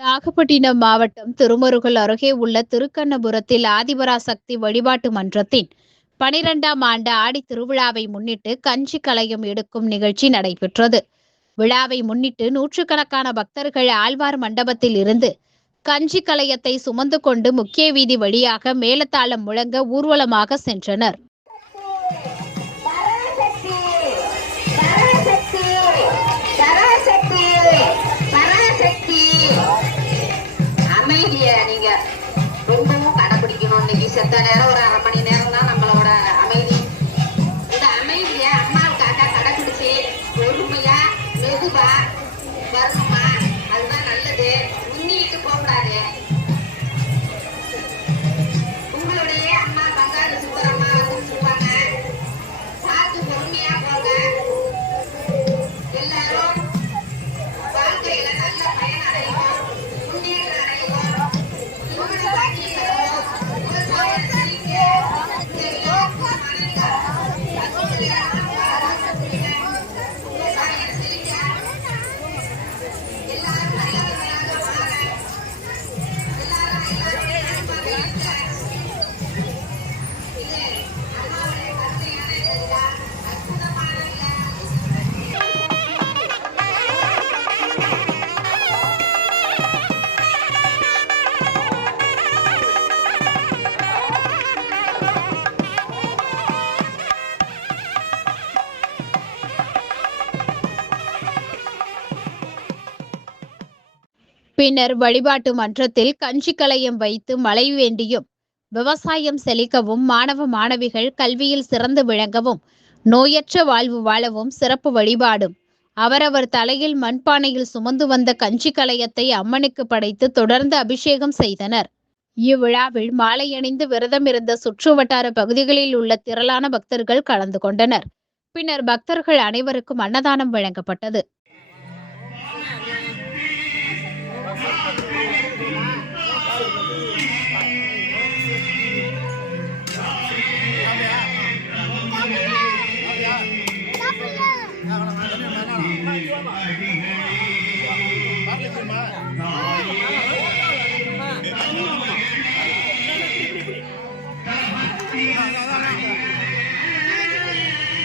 நாகப்பட்டினம் மாவட்டம் திருமருகல் அருகே உள்ள திருக்கண்ணபுரத்தில் ஆதிபராசக்தி வழிபாட்டு மன்றத்தின் பனிரெண்டாம் ஆண்டு ஆடி திருவிழாவை முன்னிட்டு கஞ்சி கலையம் எடுக்கும் நிகழ்ச்சி நடைபெற்றது. விழாவை முன்னிட்டு நூற்றுக்கணக்கான பக்தர்கள் ஆழ்வார் மண்டபத்தில் இருந்து கஞ்சி கலையத்தை சுமந்து கொண்டு முக்கிய வீதி வழியாக மேலத்தாளம் முழங்க ஊர்வலமாக சென்றனர். அன்னைக்கு செத்த நேரம் ஒரு அரை மணி நேரம் பின்னர் வழிபாட்டு மன்றத்தில் கஞ்சி கலையம் வைத்து மழை வேண்டியும் விவசாயம் செழிக்கவும் மாணவ மாணவிகள் கல்வியில் சிறந்து விளங்கவும் நோயற்ற வாழ்வு வாழவும் சிறப்பு வழிபாடும். அவரவர் தலையில் மண்பானையில் சுமந்து வந்த கஞ்சி கலையத்தை அம்மனுக்கு படைத்து தொடர்ந்து அபிஷேகம் செய்தனர். இவ்விழாவில் மாலை அணிந்து விரதம் இருந்த சுற்று வட்டார பகுதிகளில் உள்ள திரளான பக்தர்கள் கலந்து கொண்டனர். பின்னர் பக்தர்கள் அனைவருக்கும் அன்னதானம் வழங்கப்பட்டது. Thank you.